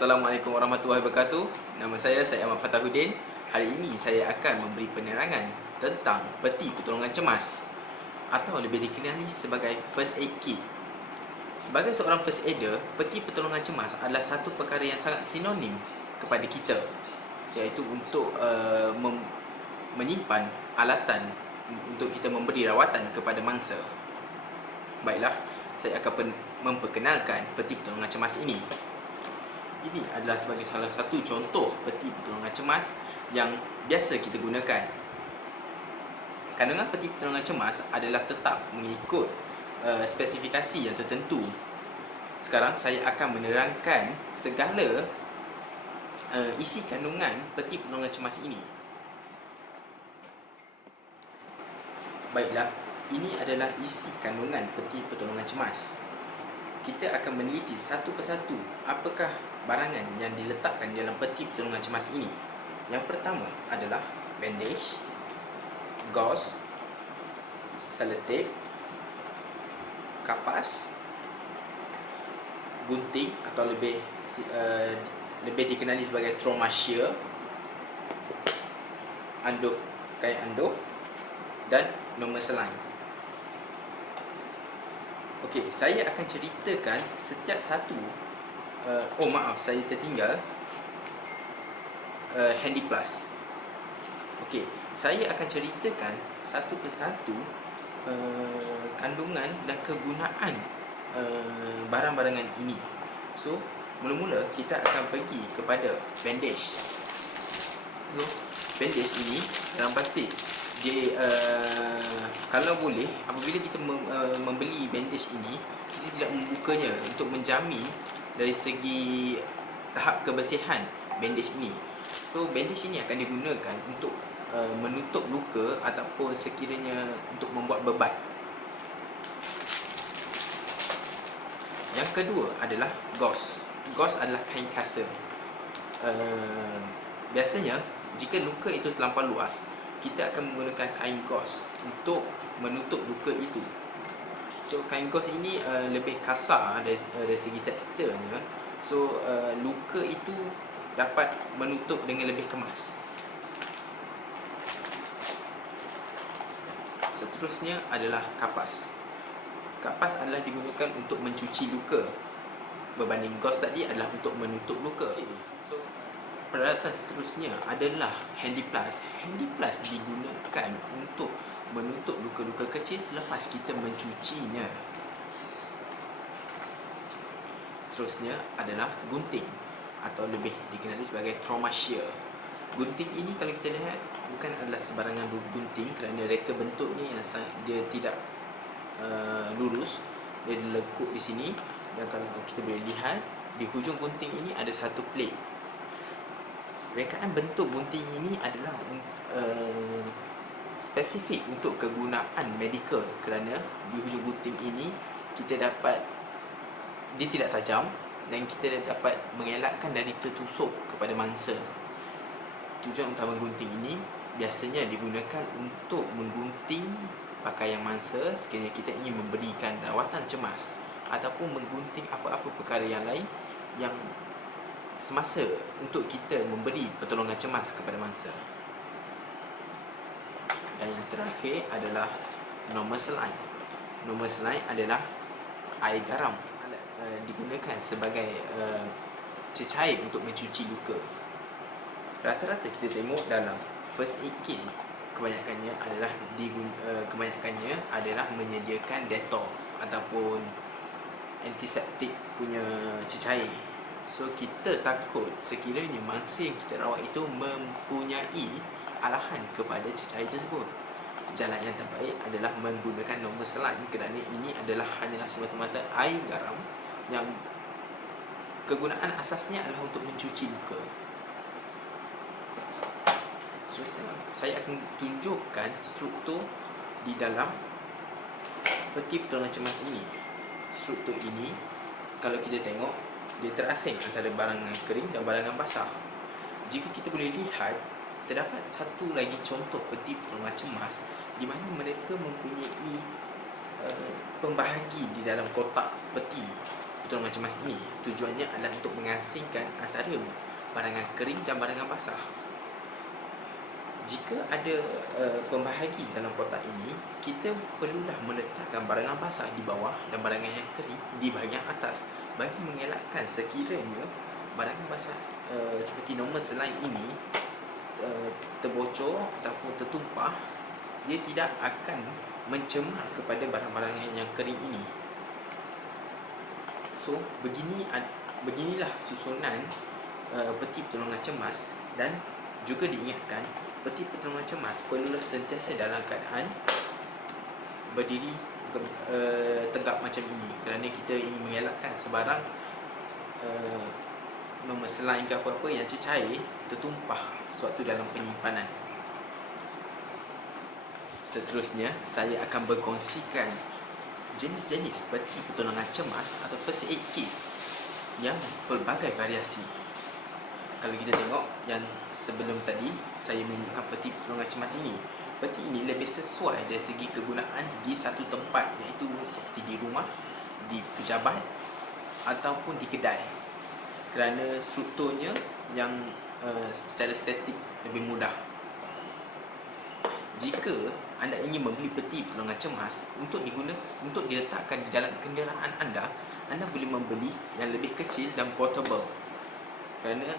Assalamualaikum warahmatullahi wabarakatuh. Nama saya Ahmad Fathahuddin. Hari ini saya akan memberi penerangan tentang peti pertolongan cemas atau lebih dikenali sebagai first aid kit. Sebagai seorang first aider, peti pertolongan cemas adalah satu perkara yang sangat sinonim kepada kita, iaitu untuk menyimpan alatan untuk kita memberi rawatan kepada mangsa. Baiklah, saya akan memperkenalkan peti pertolongan cemas ini. Ini adalah sebagai salah satu contoh peti pertolongan cemas yang biasa kita gunakan. Kandungan peti pertolongan cemas adalah tetap mengikut spesifikasi yang tertentu. Sekarang saya akan menerangkan segala isi kandungan peti pertolongan cemas ini. Baiklah, ini adalah isi kandungan peti pertolongan cemas. Kita akan meneliti satu persatu apakah barangan yang diletakkan dalam peti pertolongan cemas ini. Yang pertama adalah bandage, gauze, selotip, kapas, gunting atau lebih dikenali sebagai trauma shear, kain anduh dan normal saline. Okey, saya akan ceritakan setiap satu. Saya tertinggal handy plus. Okey, saya akan ceritakan satu persatu kandungan dan kegunaan barang-barangan ini. So, mula-mula kita akan pergi kepada bandage. So, bandage ini dalam plastik. Jadi, kalau boleh, apabila kita membeli bandage ini, kita tidak membukanya untuk menjamin dari segi tahap kebersihan bandage ini. So, bandage ini akan digunakan untuk menutup luka ataupun sekiranya untuk membuat bebat. Yang kedua adalah gauze. Gauze adalah kain kasa. Biasanya, jika luka itu terlampau luas, kita akan menggunakan kain gauze untuk menutup luka itu. So, kain gauze ini lebih kasar dari segi teksturnya. So, luka itu dapat menutup dengan lebih kemas. Seterusnya adalah kapas. Kapas adalah digunakan untuk mencuci luka, berbanding gauze tadi adalah untuk menutup luka. So, peralatan seterusnya adalah handy plus. Handy plus digunakan untuk menutup luka-luka kecil selepas kita mencucinya. Seterusnya adalah gunting atau lebih dikenali sebagai trauma shear. Gunting ini kalau kita lihat bukan adalah sebarangan gunting kerana reka bentuknya yang dia tidak lurus, dia lekuk di sini, dan kalau kita boleh lihat di hujung gunting ini ada satu plate. Rekaan bentuk gunting ini adalah spesifik untuk kegunaan medikal kerana di hujung gunting ini dia tidak tajam dan kita dapat mengelakkan dari tertusuk kepada mangsa. Tujuan utama gunting ini biasanya digunakan untuk menggunting pakaian mangsa sekiranya kita ingin memberikan rawatan cemas ataupun menggunting apa-apa perkara yang lain yang semasa untuk kita memberi pertolongan cemas kepada mangsa. Dan yang terakhir adalah normal saline. Normal saline adalah air garam, digunakan sebagai cecair untuk mencuci luka. Rata-rata kita tengok dalam first aid kit kebanyakannya adalah menyediakan Dettol ataupun antiseptik punya cecair. So, kita takut sekiranya mangsa yang kita rawat itu mempunyai alahan kepada cecair tersebut. Jalan yang terbaik adalah menggunakan normal saline kerana ini hanyalah semata-mata air garam yang kegunaan asasnya adalah untuk mencuci luka. Seterusnya, saya akan tunjukkan struktur di dalam peti pertolongan cemas ini. Struktur ini, kalau kita tengok, dia terasing antara barangan kering dan barangan basah. Jika kita boleh lihat, terdapat satu lagi contoh peti pertolongan cemas di mana mereka mempunyai pembahagi di dalam kotak peti pertolongan cemas ini tujuannya adalah untuk mengasingkan antara barangan kering dan barangan basah. Jika ada pembahagi dalam kotak ini, kita perlulah meletakkan barangan basah di bawah dan barangan yang kering di bahagian atas bagi mengelakkan sekiranya barangan basah seperti normal selain ini terbocor ataupun tertumpah, dia tidak akan mencemar kepada barang-barang yang kering ini. So, beginilah susunan peti pertolongan cemas, dan juga diingatkan peti pertolongan cemas perlulah sentiasa dalam keadaan berdiri tegak macam ini, kerana kita ingin mengelakkan sebarang normal selain ke apa-apa yang cecair tertumpah sewaktu dalam penyimpanan. Seterusnya, saya akan berkongsikan jenis-jenis peti pertolongan cemas atau first aid kit yang pelbagai variasi. Kalau kita tengok yang sebelum tadi, saya menunjukkan peti pertolongan cemas ini. Peti ini lebih sesuai dari segi kegunaan di satu tempat, iaitu seperti di rumah, di pejabat ataupun di kedai, kerana strukturnya yang secara estetik lebih mudah. Jika anda ingin membeli peti pertolongan cemas untuk diletakkan di dalam kenderaan anda boleh membeli yang lebih kecil dan portable, kerana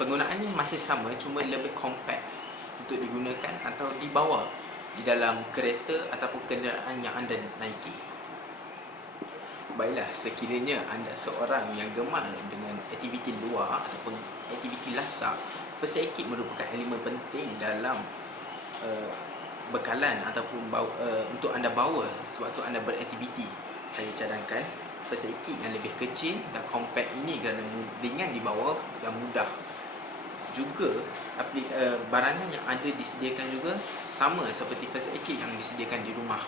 penggunaannya masih sama, cuma lebih compact untuk digunakan atau dibawa di dalam kereta ataupun kenderaan yang anda naiki. Baiklah, sekiranya anda seorang yang gemar dengan aktiviti luar ataupun aktiviti lasak, first aid kit merupakan elemen penting dalam bekalan ataupun untuk anda bawa sewaktu anda beraktiviti. Saya cadangkan first aid kit yang lebih kecil dan compact ini kerana ringan dibawa dan mudah. Juga barangan yang ada disediakan juga sama seperti first aid kit yang disediakan di rumah.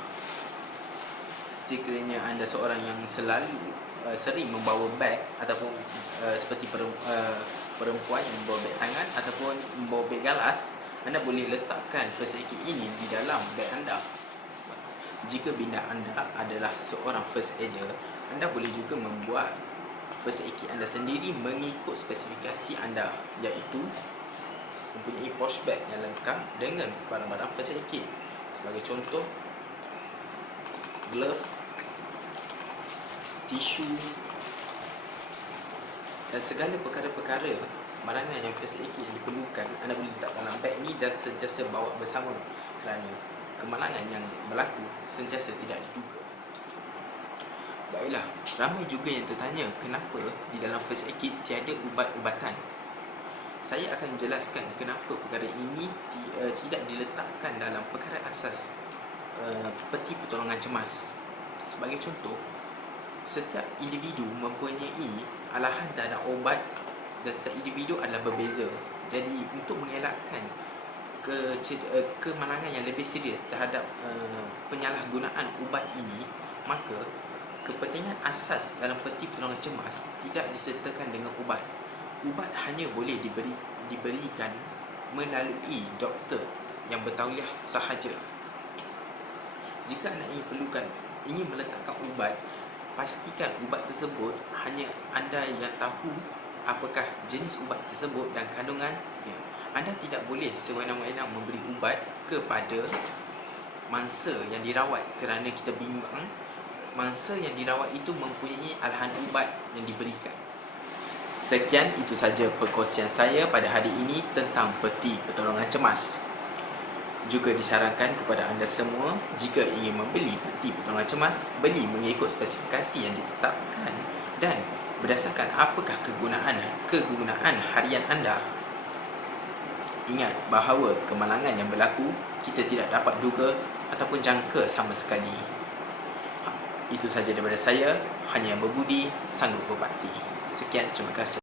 Sekiranya anda seorang yang sering membawa beg ataupun seperti perempuan yang membawa beg tangan ataupun membawa beg galas, anda boleh letakkan first aid kit ini di dalam beg anda. Jika bina anda adalah seorang first aider, anda boleh juga membuat first aid kit anda sendiri mengikut spesifikasi anda, iaitu mempunyai pouch bag yang lengkap dengan barang-barang first aid kit. Sebagai contoh, glove, tisu dan segala perkara-perkara barangan yang first aid kit yang diperlukan, anda boleh letak dalam beg ni dan sentiasa bawa bersama, kerana kemalangan yang berlaku sentiasa tidak diduga. Baiklah, ramai juga yang tertanya kenapa di dalam first aid kit tiada ubat-ubatan. Saya akan menjelaskan kenapa perkara ini tidak diletakkan dalam perkara asas peti pertolongan cemas. Sebagai contoh, setiap individu mempunyai alahan terhadap obat dan setiap individu adalah berbeza. Jadi untuk mengelakkan kemalangan yang lebih serius terhadap penyalahgunaan ubat ini, maka kepentingan asas dalam peti pertolongan cemas tidak disertakan dengan ubat. Ubat hanya boleh diberikan melalui doktor yang bertauliah sahaja. Jika anda ingin meletakkan ubat, pastikan ubat tersebut hanya anda yang tahu apakah jenis ubat tersebut dan kandungannya. Anda tidak boleh sewenang-wenang memberi ubat kepada mangsa yang dirawat, kerana kita bimbang mangsa yang dirawat itu mempunyai alahan ubat yang diberikan. Sekian, itu saja perkongsian saya pada hari ini tentang peti pertolongan cemas. Juga disarankan kepada anda semua, jika ingin membeli peti pertolongan cemas, beli mengikut spesifikasi yang ditetapkan dan berdasarkan apakah kegunaan harian anda. Ingat bahawa kemalangan yang berlaku kita tidak dapat duga ataupun jangka sama sekali. Itu saja daripada saya, hanya yang berbudi sanggup berbakti. Sekian, terima kasih.